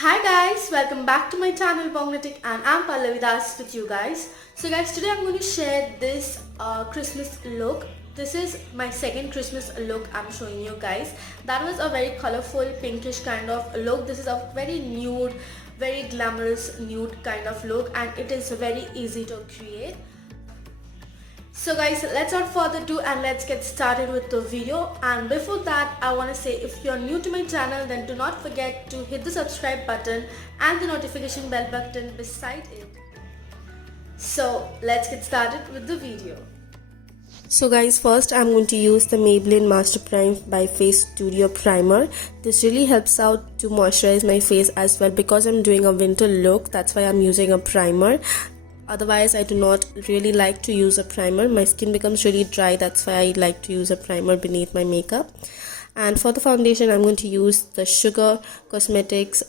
Hi guys, welcome back to my channel Bongnetic, and I'm Pallavi with you guys. So guys, today I'm going to share this Christmas look. This is my second Christmas look I'm showing you guys. That was a very colorful pinkish kind of look. This is a very nude, very glamorous nude kind of look, and it is very easy to create. So guys, let's not further ado and let's get started with the video. And before that, I want to say, if you're new to my channel, then do not forget to hit the subscribe button and the notification bell button beside it. So let's get started with the video. So guys, first I'm going to use the Maybelline Master Prime by Face Studio Primer. This really helps out to moisturize my face as well, because I'm doing a winter look. That's why I'm using a primer. Otherwise, I do not really like to use a primer. My skin becomes really dry. That's why I like to use a primer beneath my makeup. And for the foundation, I'm going to use the Sugar Cosmetics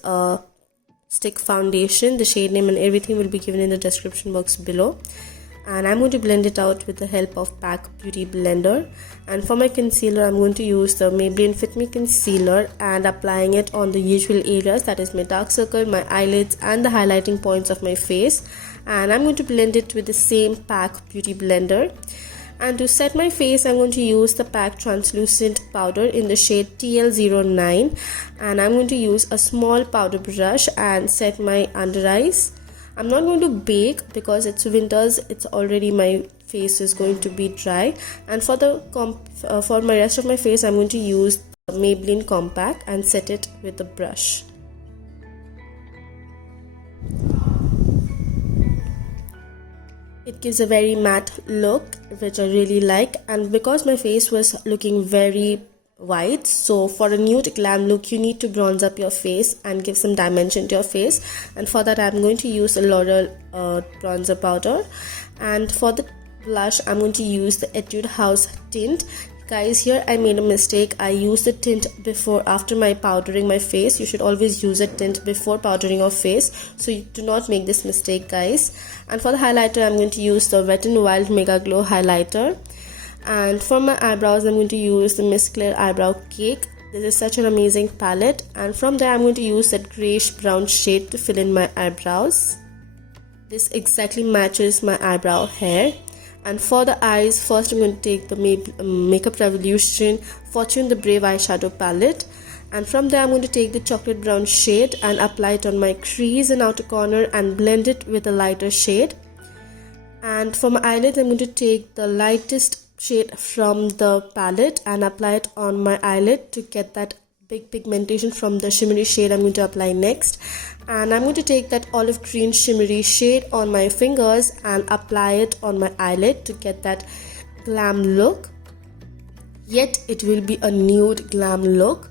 stick foundation. The shade name and everything will be given in the description box below. And I'm going to blend it out with the help of Pack Beauty Blender. And for my concealer, I'm going to use the Maybelline Fit Me Concealer and applying it on the usual areas, that is my dark circle, my eyelids and the highlighting points of my face. And I'm going to blend it with the same Pack Beauty Blender. And to set my face, I'm going to use the Pack Translucent Powder in the shade TL09. And I'm going to use a small powder brush and set my under eyes. I'm not going to bake because it's winters. It's already, my face is going to be dry. And for my rest of my face, I'm going to use the Maybelline Compact and set it with the brush. It gives a very matte look, which I really like. And because my face was looking very white, so for a nude glam look, you need to bronze up your face and give some dimension to your face. And for that, I'm going to use a Loreal bronzer powder. And for the blush, I'm going to use the Etude House tint. Guys, here I made a mistake. I used the tint after my powdering my face. You should always use a tint before powdering your face, so you do not make this mistake, guys. And for the highlighter, I'm going to use the Wet n Wild Mega Glow highlighter. And for my eyebrows, I'm going to use the Miss Claire Eyebrow Cake. This is such an amazing palette. And from there, I'm going to use that grayish brown shade to fill in my eyebrows. This exactly matches my eyebrow hair. And for the eyes, first I'm going to take the Makeup Revolution Fortune the Brave eyeshadow palette. And from there, I'm going to take the chocolate brown shade and apply it on my crease and outer corner and blend it with a lighter shade. And for my eyelids, I'm going to take the lightest shade from the palette and apply it on my eyelid to get that big pigmentation from the shimmery shade I'm going to apply next. And I'm going to take that olive green shimmery shade on my fingers and apply it on my eyelid to get that glam look. Yet it will be a nude glam look.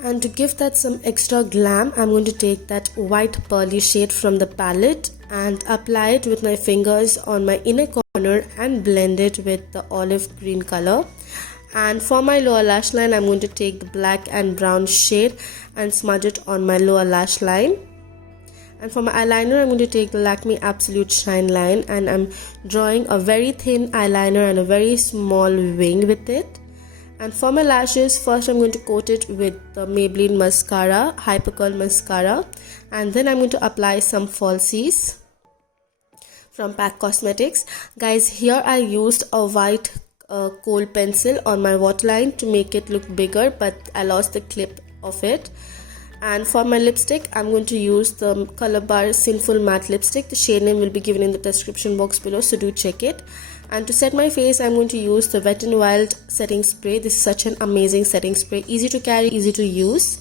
And to give that some extra glam, I'm going to take that white pearly shade from the palette and apply it with my fingers on my inner corner and blend it with the olive green color. And for my lower lash line, I'm going to take the black and brown shade and smudge it on my lower lash line. And for my eyeliner, I'm going to take the Lakme Absolute Shine line, and I'm drawing a very thin eyeliner and a very small wing with it. And for my lashes, first I'm going to coat it with the Maybelline Mascara, Hyper Curl Mascara. And then I'm going to apply some falsies from Pack Cosmetics. Guys, here I used a white kohl pencil on my waterline to make it look bigger, but I lost the clip of it. And for my lipstick, I'm going to use the Color Bar Sinful Matte Lipstick. The shade name will be given in the description box below, so do check it. And to set my face, I'm going to use the Wet n Wild setting spray. This is such an amazing setting spray, easy to carry, easy to use.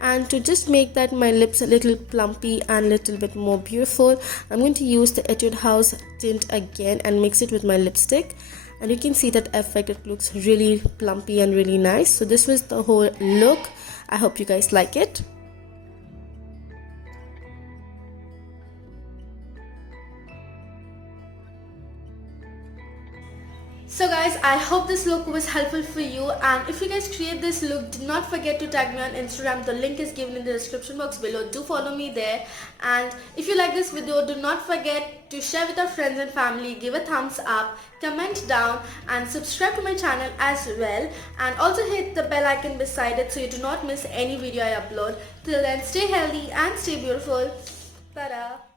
And to just make that my lips a little plumpy and a little bit more beautiful, I'm going to use the Etude House tint again and mix it with my lipstick. And you can see that effect. It looks really plumpy and really nice. So this was the whole look. I hope you guys like it. So guys, I hope this look was helpful for you, and if you guys create this look, do not forget to tag me on Instagram. The link is given in the description box below. Do follow me there. And if you like this video, do not forget to share with your friends and family, give a thumbs up, comment down, and subscribe to my channel as well, and also hit the bell icon beside it so you do not miss any video I upload. Till then, stay healthy and stay beautiful. Ta-da!